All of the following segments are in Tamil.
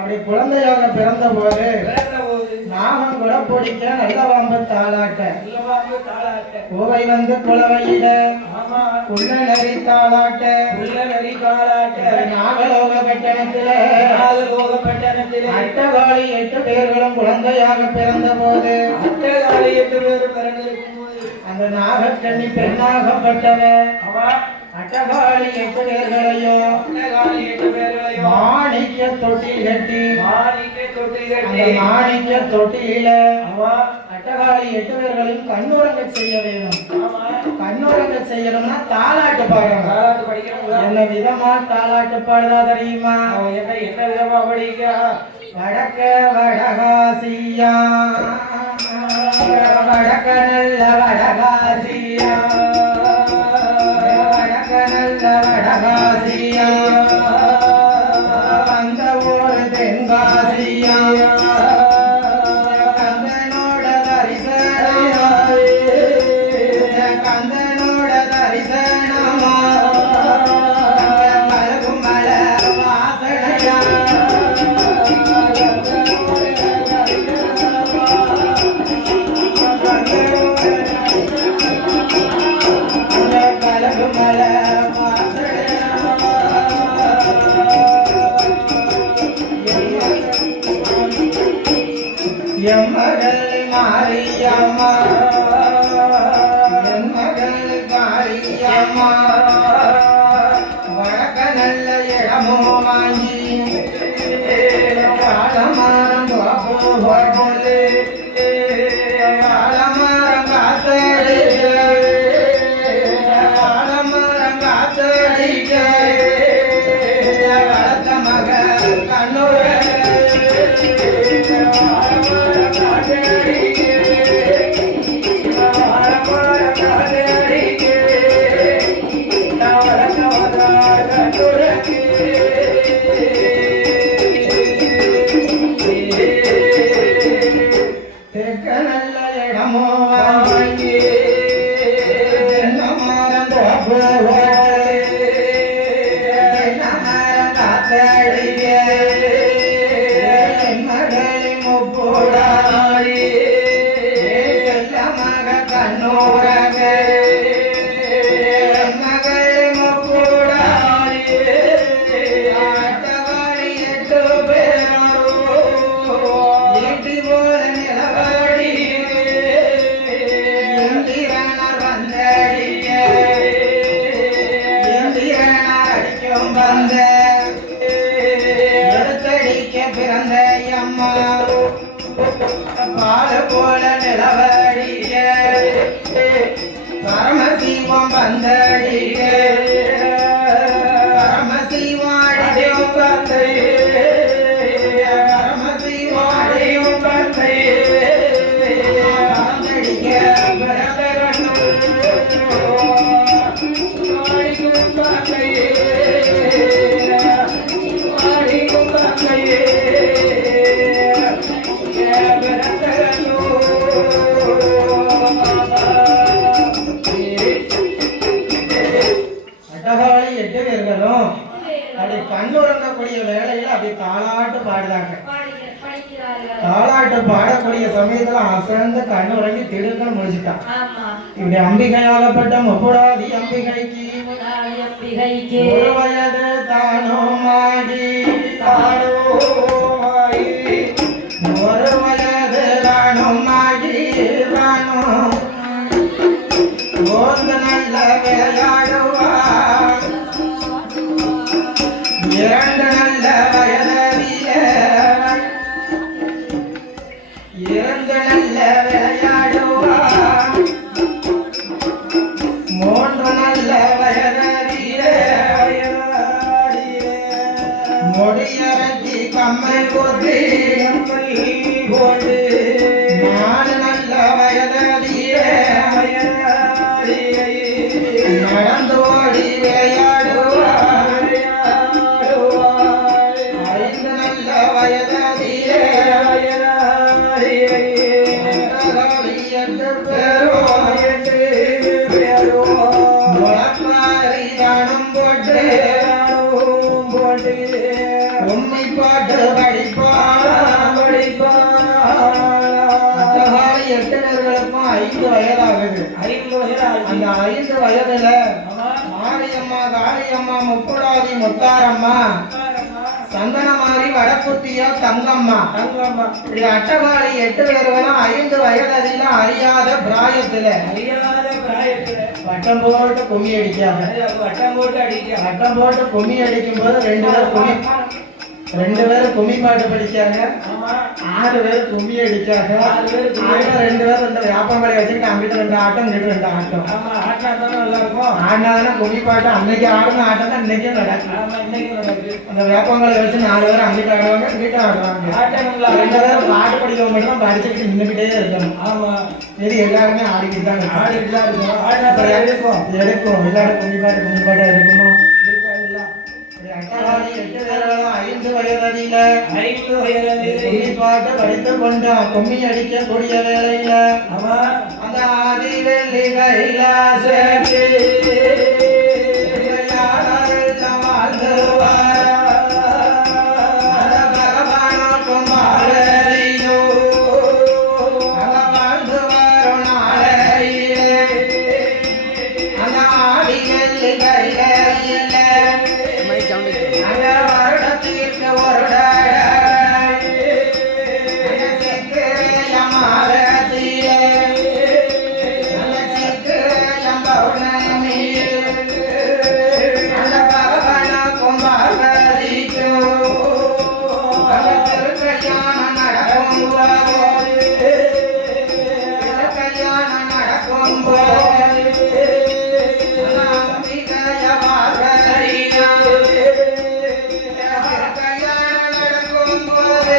அப்படி குழந்தையாக பிறந்த போது நாகம் குடப்பொடிக்க நல்லவாம்பு தாளாட்ட கோவை வந்து குளவையிட உள்ள நரி தாளாட்ட நாகலோக பட்டணத்திலே அட்டகாளி 8 பேர்களும் குழந்தையாக பிறந்த போது அந்த நாகக்கண்ணி பெண்ணாகப்பட்டவர் அட்டகாளி 8 பேர்களையும் மாணிக்க தொட்டில் கட்டி மாணிக்க தொட்டியில அட்டகாளி 8 பேர்களையும் கண்ணுறங்க செய்ய வேணும். கண்ணுறங்க செய்யணும்னா தாலாட்டு பாடணும். என்ன விதமா தாலாட்டு பாடுதா தெரியுமா? என்ன விதமா படிக்க வடக்க வடகாசியா வடக்க நல்ல வடகாசியா வடக்க நல்ல வடகாசியா அந்த ஒரு தென்காசியா கந்தனோட தரிசனமா கந்தனோட தரிசனமா கலகும் மலை வாசனையா கலகும் மலை வாசனையா இடமோ வாங்கி வாழமரம் போலே வாழமரம் காத்தடிக்க வாழமரம் காத்தடிக்க வளர்த்த மக கண்ணுற பால போல நிலவடிய பரமசிவம் வந்தடிய பரமசிவாடியும் பந்தையே பரமசிவாடியும் பந்தையே வந்தடிக்க கண்ணுறங்கக்கூடிய வேளையில அப்படி தாளாட்டு பாடுறாங்க. தாளாட்டு பாடக்கூடிய சமயத்துல அசர்ந்து கண்ணுறங்கி திடுக்கன்னு முடிச்சுட்டான். இப்படி அம்பிகையாகப்பட்ட முப்புடாதி அம்பிகைக்கு ஒரு வயது தானோமாகி ஒரு வயது தானோமாகி ஓர்ந்து நல்ல விளையாடுவார் இரண்டு நல்ல வயதிலே இரண்டு நல்ல விளையாடுவார் மூன்று நல்ல வயதிலே முடியறக்கி கம்மை கொண்டு நாலு நல்ல வயதிலே நடந்து ஓடி விளையாடுவார் ஐந்து நல்ல வயதிலே முளப்பாரி தானம் போட்டு உண்மை பாட்டு படிப்பாடி எட்டனர்களுக்கும் 5 வயதாகுது. அந்த 5 வயதுல மாரியம்மா காளியம்மா முப்புடாதி முத்தாரம்மா சந்தனமாரி வடக்குத்தியா தங்கம்மா இப்படி அட்டவாளி 8 பேர்களும் 5 வயதில அறியாத பிராயத்துல வட்டம் போட்டு கும்மி அடிக்காங்க. வட்டம் போட்டு கும்மி அடிக்கும் போது 2 பேர் கும்மி பாட்டு படிச்சாங்க. 6 பேர் கும்மி அடிச்சாங்க. 2 பேர் இந்த வியாபாரம் வச்சுக்கிட்டு அங்கிட்டு 2 ஆட்டம் இங்கிட்டு 2 ஆட்டம் ஆடினாதானே கும்மி பாட்டு. அன்னைக்கு ஆடுன ஆட்டம் தான் இன்னைக்கும் நடக்கும். அந்த வேப்பங்களை வச்சு 4 பேர் அங்கிட்டு ஆடுவாங்க இங்கிட்டு ஆடுவாங்க. 2 பேர் பாட்டு படிக்கிறவங்க மட்டும் தான் படிச்சுக்கிட்டு நின்றுக்கிட்டே இருக்கணும். சரி எல்லாருமே ஆடிக்கிட்டு தான் எடுக்கும். எல்லாரும் கும்மி பாட்டு இருக்குமா? அட்டவாளி 8 பேர்களும் 5 வயதில கும்மி பாட்டு படித்துக் கொண்டான். கும்மி அடிக்க கூடிய வேளையில அந்த ஆதி வெள்ளி கைலாசே திருக்கல்யாணம் நடக்கும் போது திருக்கல்யாணம் நடக்கும் போது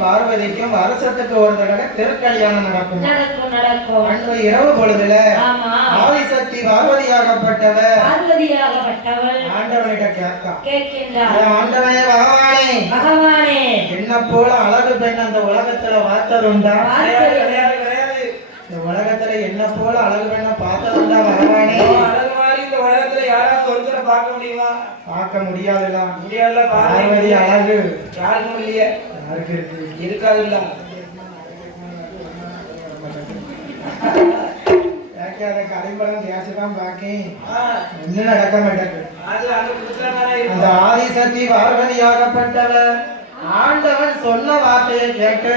பார்வதிக்கும் வருஷத்துக்கு ஒரு தடவை திருக்கல்யாணம் நடக்கும். அன்று இரவு பொழுதுல ஆதிசக்தி பார்வதியாகப்பட்டவர் ஆண்டவனிட கேட்கின்றார், ஆண்டவனே பகவானே, என்ன போல அழகு பெண் அந்த உலகத்துல பார்த்ததுண்டா? இந்த உலகத்துல என்ன போல அழகு பெண்ண பார்த்ததுண்டா பகவானே? இந்த உலகத்துல யாராவது ஒருத்தரை பார்க்க முடியுமா? பார்க்க முடியாதுல்ல. பார்வதி அழகு யாருக்கும் இல்லையே, யாருக்கு இருக்கு? இருக்காதுல்ல. கலைப்படம் தேசதான் பாக்கேன், என்ன நடக்க மாட்டேங்குது. அந்த ஆதிசக்தி பார்வதியாகப்பட்டவர் ஆண்டவன் சொன்ன வார்த்தையை கேட்டு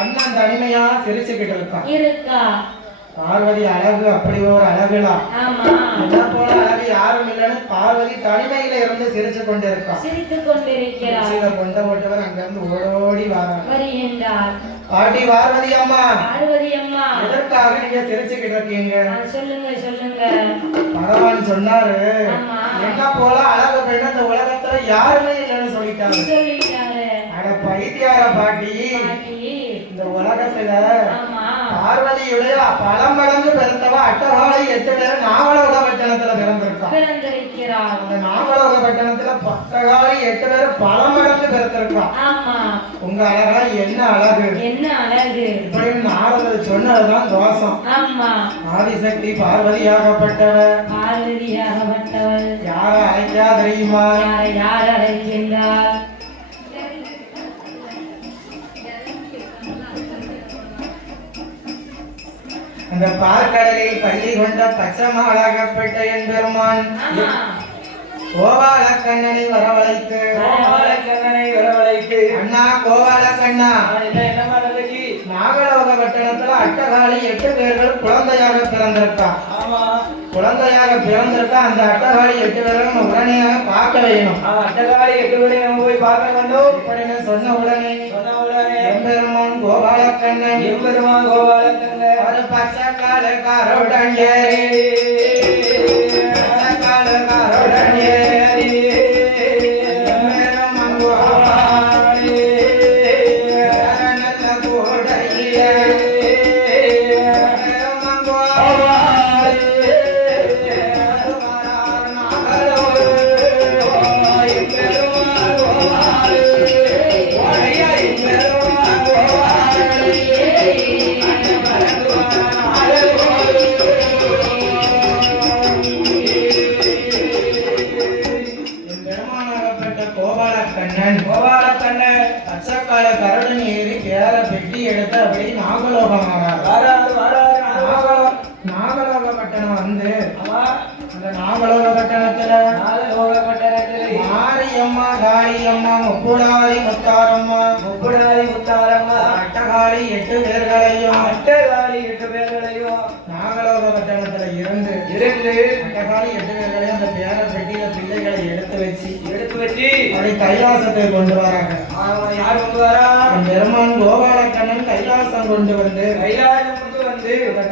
அண்ணன் தனிமையா சிரிச்சுக்கிட்டு இருக்கான். பார்வதி அழகு அப்படி ஒரு அழகுலாம், என்ன போல அழகு யாரும் இல்லைன்னு பார்வதி தனிமையில இருந்து சிரிச்சு கொண்டிருக்கிறார். கொண்ட போட்டவர் அங்க இருந்து ஓடோடி வருகின்றார். பாட்டி பார்வதி அம்மா, எதற்காக நீங்க சிரிச்சுக்கிட்டு இருக்கீங்க? சொல்லுங்க. பகவான் சொன்னாரு, என்ன போல அழகு பெண் அந்த உலகத்துல யாருமே இல்லைன்னு சொல்லிட்டாரு. அட பைத்தியார பாட்டி, இந்த உலகத்துல பார்வதியுடைய பல மடங்கு பிறந்தவ அட்டகாலை 8 பேர் நாவலோக பட்டணத்துல பிறந்திருக்கான். அந்த நாவலோக பட்டணத்துல பட்டகாலை 8 பேர் பல மடங்கு பிறந்திருக்கான். உங்க அழகா என்ன அழகு இப்படி நாரதர் சொன்னதுதான் தோஷம். ஆதிசக்தி பார்வதியாகப்பட்டவர் யார அழைக்கா தெரியுமா? யார் அழைக்கின்றார்? அந்த பார்க்கடலில் பள்ளி கொண்ட பச்சமாளாகப்பட்ட என் பெருமான் கோபால கண்ணனை வரவழைத்து அண்ணா கோபால கண்ணா, நாகலோக பட்டணத்துல அட்டகாலி 8 பேர்கள் குழந்தையாக பிறந்திருக்கா. அந்த அட்டகாலி 8 பேரும் உடனே பார்க்க வேணும். அட்டகாலி 8 பேரையும் போய் பார்க்க வேண்டும் இப்படின்னு சொன்ன உடனே எம்பெருமான் கோபால கண்ணன் ஒரு பச்சைக்காலுக்காருடன் ஏறி நாகலோக பட்டணம் வந்து அந்த நாகலோக பட்டணத்துல மாரியம்மா, காளியம்மா, முப்புடாரி முத்தாரம்மா அட்டகாளி 8 பேர்களையும் நாகலோக பட்டணத்துல இருந்து அட்டகாளி 8 பேர்களையும் அந்த பேர பெட்டியில பிள்ளைகளை எடுத்து வச்சு அப்படி கைலாசத்தை கொண்டு வராங்க. யார் கொண்டு வரா? பெருமான் கோபால கண்ணன் கைலாசம் கொண்டு வந்து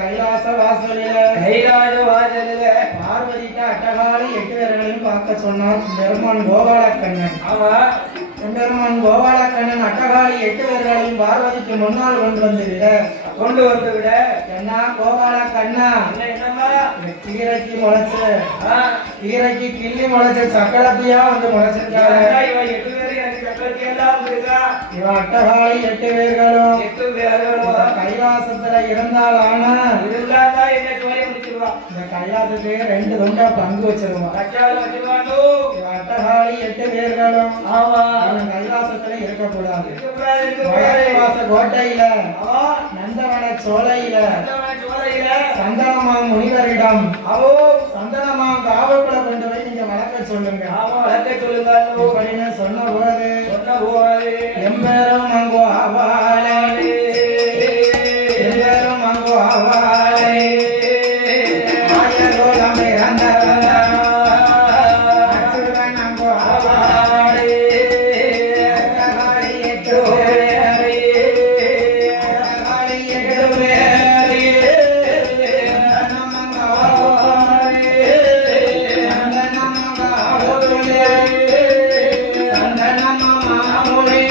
கைலாச வாசலில பார்வதிட்ட அட்டகாலி 8 பேர்களையும் பார்க்க சொன்னார் பெருமான் கோபால கண்ணன். பெருமான் கோபால கண்ணன் அட்டகாலி 8 பேர்களையும் பார்வதிக்கு முன்னால் கொண்டு வந்து விட என்ன கோபால கண்ணா, கீரைக்கு முளைச்சு கீரைக்கு கிள்ளி முளைச்ச சக்கரத்தையா வந்து முளைச்சிருக்காரு. இவன் அட்டகாலி 8 பேர்களும் கைலாசத்துல இருந்தால் ஆனா இந்த கைலாசத்துக்கு 2 துண்டா பங்கு வச்சிருவோம். அட்டகாளி 8 பேர்களும் கைலாசத்துல இருக்கக்கூடாது. வாச கோட்டையில நந்தவன சோலையில சந்தனமா முனிவரிடம் சந்தனமா காவல்குள்ள கொண்டு போய் நீங்க வளர்க்க சொல்லுங்க. அப்படின்னு சொன்ன போது எம்பெரும் அங்கோ அவாலே எம்பெரும் அங்கோ அவாலே ஆயரோலமே ரந்தவன அச்சுவன் அங்கோ அவாலே அட்டகாளி 8 பேரை அட்டகாளி 8 பேரை சந்தனமா அவாலே சந்தனமா அவாலே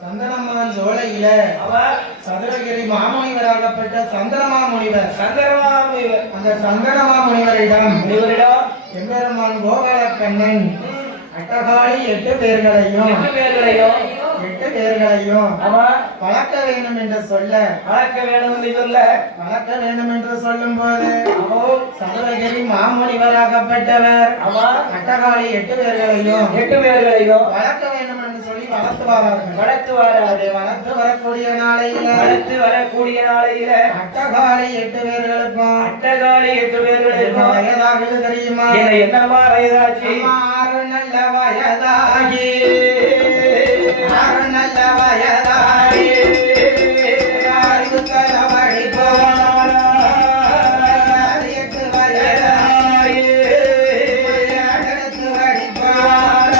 சந்தனமா மாமுலே சதுரகிரி மாமுனிவராகப்பட்ட சந்தனமா முனிவர் அந்த சந்தனமா முனிவரிடம் எம்பெருமான் கோபால கண்ணன் அட்டகாளி 8 பேர்களையும் வளர்க்க வேண்டும் என்று சொல்லும் போது சதுரகிரி மாமுனிவராகப்பட்டவர் அட்டகாளி 8 பேர்களையும் வளர்க்க வேண்டும் என்று சொல்லி வளர்த்து வரக்கூடிய நாளையில அட்டகாளி 8 பேர்களுக்கும் வயதாகுது தெரியுமா? என்னமா வயதாச்சு? 6 நல்ல வயதாகி 6 நல்ல வயதாகி அறிவு களவழி போனார் 8 வயதாகி அடுத்து வழி போனார்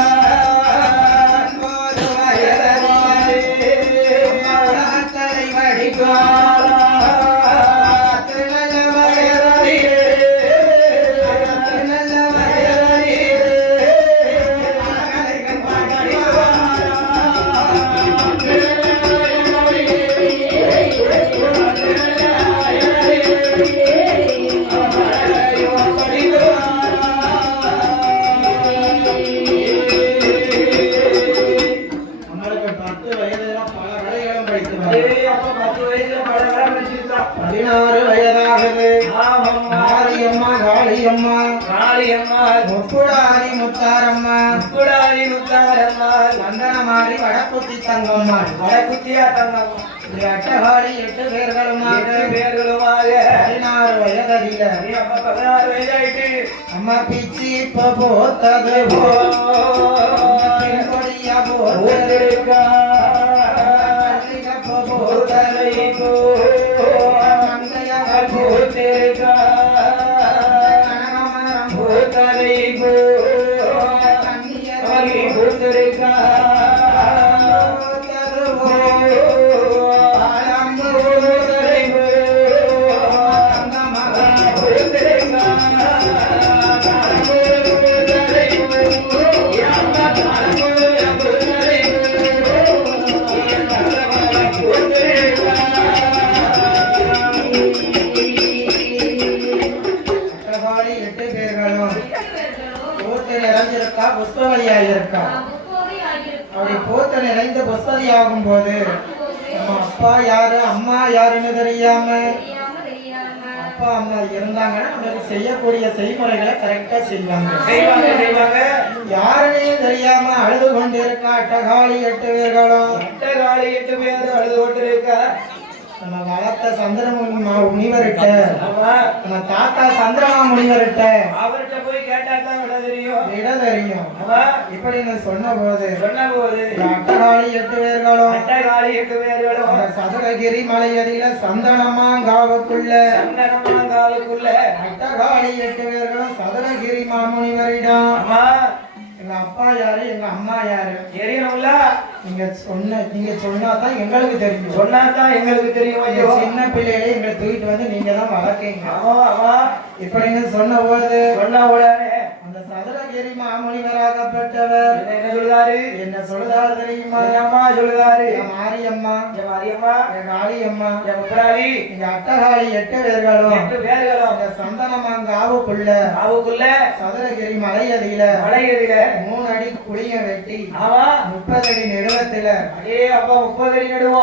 9 வயதாகி அத்தனை வழி போனார் 10 நல்ல வயதாகி 10 நல்ல வயதாகி நம்மளுக்கு 10 வயதுல பல வேலைகளும் படிக்கிறார். 16 வயதாகுது. மாரியம்மா காளியம்மா முக்குடாரி முத்தாரம்மா சந்தனமாரி வடக்குத்தி தங்கம்மா அட்டகாளி 8 பேர்களுமாக 16 வயதில அம்மா பிச்சி இப்ப போத்தது கொடியா போத்திருக்கா போத்திருக்கா அப்படி போத்த நிறைந்த புஷ்பதி ஆகும் போது நம்ம அப்பா யாரு அம்மா யாருன்னு தெரியாம அப்பா அம்மா இருந்தாங்கன்னா நம்மளுக்கு செய்யக்கூடிய செய்முறைகளை கரெக்டா செய்வாங்க. யாருன்னு தெரியாம அழுது கொண்டு இருக்கா அட்டகாளி 8 பேர்களும் அழுது கொண்டு இருக்கா. நம்ம வளர்த்த சந்திரமா முனிவர்கிட்ட நம்ம தாத்தா சந்திரமா முனிவர்கிட்ட அவர்கிட்ட போய் கேட்டா தான் விட தெரியும். இப்படின்னு சொன்ன போது அட்டகாளி 8 பேர்களும் சதுரகிரி மலையடியில சந்தனமாங்காவுக்குள்ள அட்டகாளி 8 பேர்களும் சதுரகிரி மாமுனிவரிடம் அப்பா யாரு எங்க அம்மா யாரு தெரியணும்ல. நீங்க சொன்னாதான் எங்களுக்கு தெரியும். சொன்னாதான் எங்களுக்கு தெரியும். ஐயோ சின்ன பிள்ளையில எங்களை தூக்கிட்டு வந்து நீங்க தான் வளர்க்கீங்க. ஆமா ஆமா. இப்படின்னு சொன்ன போது சொன்ன உடனே அந்த சதுரகிரி மாமுனிவராகப்பட்டவர் என்ன சொல்லுதாரு? என்ன சொல்லுதாரு தெரியுமா? அம்மா சொல்லுதாரு. என் மாரியம்மா, என் மாரியம்மா, என் காளியம்மா, என் முப்பராளி, எங்க அட்டகாளி 8 பேர்களும் 8 பேர்களும் அந்த சந்தனமாங்காவுக்குள்ள ஆவுக்குள்ள சதுரகிரி மலையதியில மலையதில 3 அடி குழிய வெட்டி ஆமா 30 அடி நெடுவத்துல அடே அப்பா 30 அடி நடுவோம்.